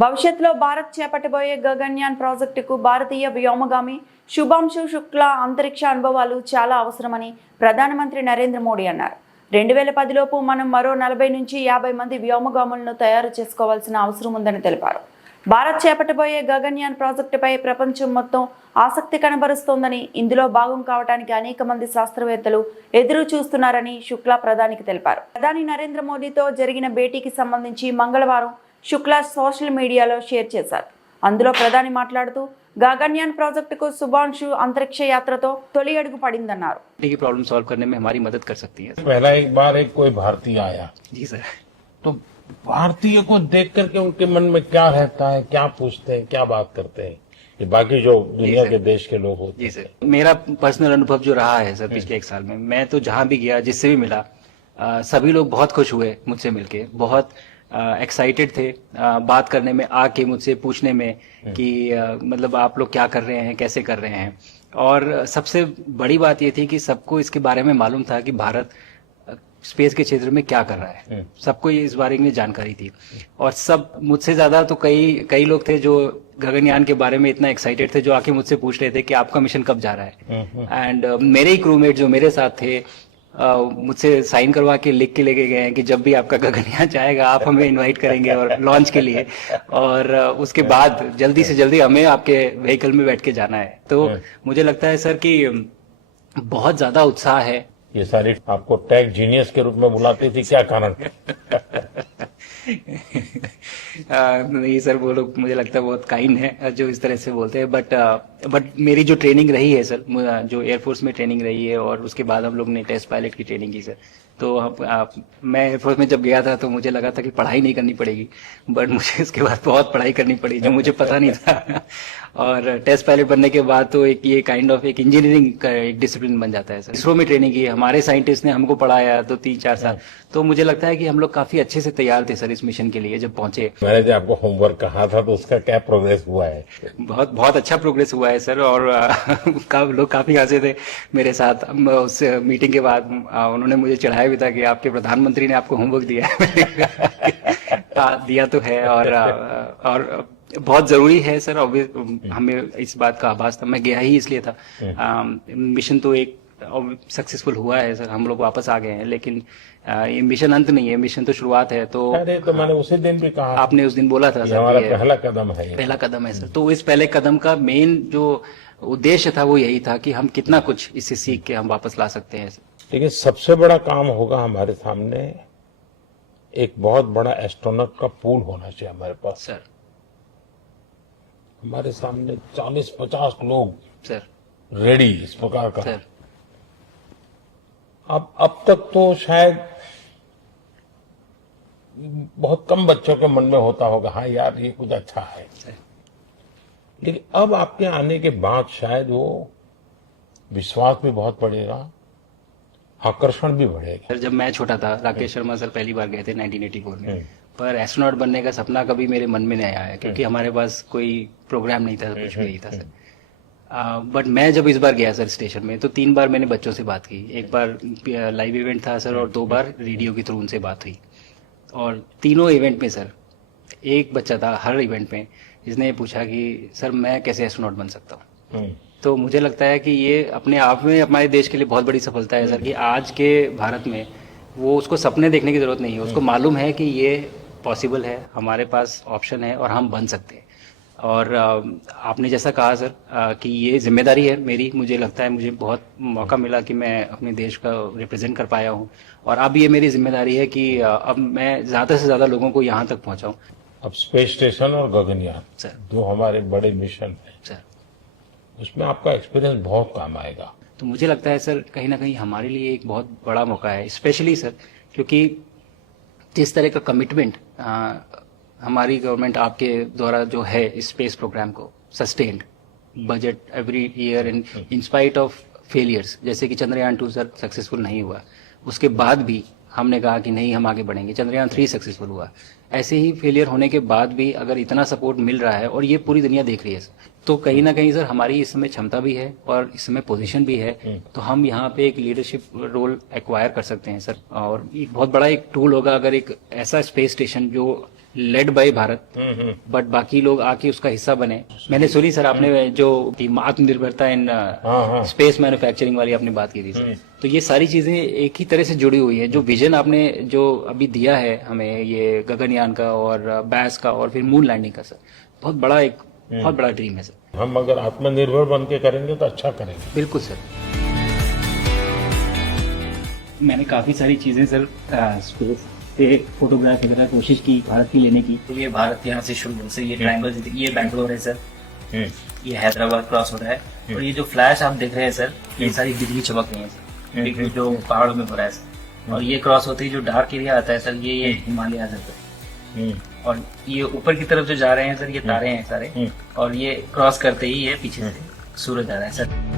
భవిష్యత్తులో భారత్ చేపట్టబోయే గగన్యాన్ ప్రాజెక్టుకు భారతీయ వ్యోమగామి శుభాంశు శుక్లా అంతరిక్ష అనుభవాలు చాలా అవసరమని ప్రధానమంత్రి నరేంద్ర మోడీ అన్నారు. 2010లోపు మనం మరో 40 నుంచి 50 మంది వ్యోమగాములను తయారు చేసుకోవాల్సిన అవసరం ఉందని తెలిపారు. భారత్ చేపట్టబోయే గగన్యాన్ ప్రాజెక్టుపై ప్రపంచం మొత్తం ఆసక్తి కనబరుస్తోందని, ఇందులో భాగం కావడానికి అనేక మంది శాస్త్రవేత్తలు ఎదురు చూస్తున్నారని శుక్లా ప్రధానికి తెలిపారు. ప్రధాని నరేంద్ర మోడీతో జరిగిన భేటీకి సంబంధించి మంగళవారం శుక్లా సోషల్ మీడియాలో షేర్ చేశారు. అందులో ప్రధాని మాట్లాడుతూ गगनयान प्रोजेक्ट को शुभांशु अंतरिक्ष यात्रा तो तोली अड़गु पड़िंदन्नारू. की प्रॉब्लम सॉल्व करने में हमारी मदद कर सकती है. पहला एक बार एक कोई भारतीय आया जी सर, तो भारतीय को देख करके उनके मन में क्या रहता है, क्या पूछते हैं, क्या बात करते हैं, ये बाकी जो दुनिया के देश के लोग होते हैं. जी सर, मेरा पर्सनल अनुभव जो रहा है सर पिछले 1 साल में, मैं तो जहाँ भी गया जिससे भी मिला सभी लोग बहुत खुश हुए मुझसे मिलके, बहुत एक्साइटेड थे बात करने में, आके मुझसे पूछने में कि मतलब आप लोग क्या कर रहे हैं, कैसे कर रहे हैं. और सबसे बड़ी बात ये थी कि सबको इसके बारे में मालूम था कि भारत स्पेस के क्षेत्र में क्या कर रहा है. सबको ये इस बारे में जानकारी थी. और सब मुझसे ज्यादा तो कई लोग थे जो गगनयान के बारे में इतना एक्साइटेड थे, जो आके मुझसे पूछ रहे थे कि आपका मिशन कब जा रहा है. एंड मेरे ही क्रूमेट जो मेरे साथ थे मुझसे साइन करवा के लिख के लेके गए हैं कि जब भी आपका गगनयान जाएगा आप हमें इनवाइट करेंगे और लॉन्च के लिए, और उसके बाद जल्दी से जल्दी हमें आपके व्हीकल में बैठ के जाना है. तो मुझे लगता है सर कि बहुत ज्यादा उत्साह है. ये सारी आपको टेक जीनियस के रूप में बुलाती थी, क्या कारण? नहीं सर, वो लोग मुझे लगता है बहुत काइंड है जो इस तरह से बोलते हैं. बट मेरी जो ट्रेनिंग रही है सर, जो एयरफोर्स में ट्रेनिंग रही है और उसके बाद हम लोग ने टेस्ट पायलट की ट्रेनिंग की सर. तो मैं एयरफोर्स में जब गया था तो मुझे लगा था कि पढ़ाई नहीं करनी पड़ेगी, बट मुझे इसके बाद बहुत पढ़ाई करनी पड़ी जो मुझे पता नहीं था. और टेस्ट पायलट बनने के बाद तो एक ये काइंड ऑफ एक इंजीनियरिंग का एक डिसिप्लिन बन जाता है सर. इसरो में ट्रेनिंग की, हमारे साइंटिस्ट ने हमको पढ़ाया तो 3-4 साल. तो मुझे लगता है कि हम लोग काफी अच्छे से तैयार थे सर इस मिशन के लिए जब पहुंचे. मैंने जो आपको होमवर्क कहा था तो उसका क्या प्रोग्रेस हुआ है? बहुत अच्छा प्रोग्रेस हुआ है सर. और लोग काफी हंसे थे मेरे साथ. उस मीटिंग के बाद उन्होंने मुझे चढ़ाया भी था कि आपके प्रधानमंत्री ने आपको होमवर्क दिया है. दिया तो है और बहुत जरूरी है सर. हमें इस बात का आभास था, मैं गया ही इसलिए था. मिशन तो एक सक्सेसफुल हुआ है सर, हम लोग वापस आ गए हैं, लेकिन ये मिशन अंत नहीं है, मिशन तो शुरुआत है. तो अरे तो मैंने उसी दिन भी कहा, आपने उस दिन बोला था सर, हमारा पहला कदम है, पहला कदम है सर. तो इस पहले कदम का मेन जो उद्देश्य था वो यही था कि हम कितना कुछ इससे सीख के हम वापस ला सकते हैं. लेकिन सबसे बड़ा काम होगा हमारे सामने, एक बहुत बड़ा एस्ट्रोनॉट का पूल होना चाहिए हमारे पास सर. हमारे सामने 40-50 लोग सर रेडी इस प्रकार का. सर अब तक तो शायद बहुत कम बच्चों के मन में होता होगा, हाँ यार ये कुछ अच्छा है. लेकिन अब आपके आने के बाद शायद वो विश्वास भी बहुत बढ़ेगा, आकर्षण भी बढ़ेगा. सर जब मैं छोटा था, राकेश शर्मा सर पहली बार गए थे 1984 में, पर एस्ट्रोनॉट बनने का सपना कभी मेरे मन में नहीं आया क्योंकि हमारे पास कोई प्रोग्राम नहीं था, कुछ भी नहीं था सर. बट मैं जब इस बार गया सर स्टेशन में तो 3 बार मैंने बच्चों से बात की. एक बार लाइव इवेंट था सर और 2 बार रेडियो के थ्रू उनसे बात हुई. और तीनों इवेंट में सर एक बच्चा था हर इवेंट में जिसने पूछा कि सर मैं कैसे एस्ट्रोनॉट बन सकता हूँ. तो मुझे लगता है कि ये अपने आप में हमारे देश के लिए बहुत बड़ी सफलता है सर कि आज के भारत में वो उसको सपने देखने की जरूरत नहीं है, उसको मालूम है कि ये पॉसिबल है, हमारे पास ऑप्शन है और हम बन सकते हैं. और आपने जैसा कहा सर कि ये जिम्मेदारी है मेरी, मुझे लगता है मुझे बहुत मौका मिला कि मैं अपने देश का रिप्रेजेंट कर पाया हूँ. और अब ये मेरी जिम्मेदारी है कि अब मैं ज़्यादा से ज़्यादा लोगों को यहाँ तक पहुँचाऊँ. अब स्पेस स्टेशन और गगनयान सर जो हमारे बड़े मिशन है सर, उसमें आपका एक्सपीरियंस बहुत काम आएगा. तो मुझे लगता है सर कहीं ना कहीं हमारे लिए एक बहुत बड़ा मौका है, स्पेशली सर क्योंकि जिस तरह का कमिटमेंट हमारी गवर्नमेंट आपके द्वारा जो है इस स्पेस प्रोग्राम को sustained budget every year in spite of failures, जैसे कि चंद्रयान 2 सर सक्सेसफुल नहीं हुआ, उसके बाद भी हमने कहा कि नहीं हम आगे बढ़ेंगे. चंद्रयान 3 सक्सेसफुल हुआ. ऐसे ही फेलियर होने के बाद भी अगर इतना सपोर्ट मिल रहा है और ये पूरी दुनिया देख रही है सर, तो कहीं ना कहीं सर हमारी इस समय क्षमता भी है और इस समय पोजीशन भी है. तो हम यहाँ पे एक लीडरशिप रोल एक्वायर कर सकते हैं सर. और एक बहुत बड़ा एक टूल होगा अगर एक ऐसा स्पेस स्टेशन जो लेड बाय भारत, बट बाकी लोग आके उसका हिस्सा बने। मैंने सुनी सर आपने जो आत्मनिर्भरता इन स्पेस मैन्युफैक्चरिंग वाली आपने बात की थी सर, तो ये सारी चीजें एक ही तरह से जुड़ी हुई है। जो विजन आपने जो अभी दिया है हमें, ये गगनयान का और बैस का और फिर मून लैंडिंग का सर, बहुत बड़ा ड्रीम है सर। हम अगर आत्मनिर्भर बन के करेंगे तो अच्छा करेंगे। बिल्कुल सर। मैंने काफी सारी चीजें सर स्पेस से फोटोग्राफ वगैरह कोशिश की भारत की लेने की। तो ये भारत यहाँ से शुरू से ये ट्रायंगल, ये बैंगलोर है सर, ये हैदराबाद क्रॉस हो रहा है, और ये जो फ्लैश आप देख रहे हैं सर, ये सारी बिजली चमक रही है सर, बिजली जो पहाड़ों में हो रहा है सर, और ये क्रॉस होते ही जो डार्क एरिया आता है सर, ये हिमालय आ जाता है, और ये ऊपर की तरफ जो जा रहे हैं सर, ये तारे हैं सारे, और ये क्रॉस करते ही ये पीछे से सूरज आ रहा है सर।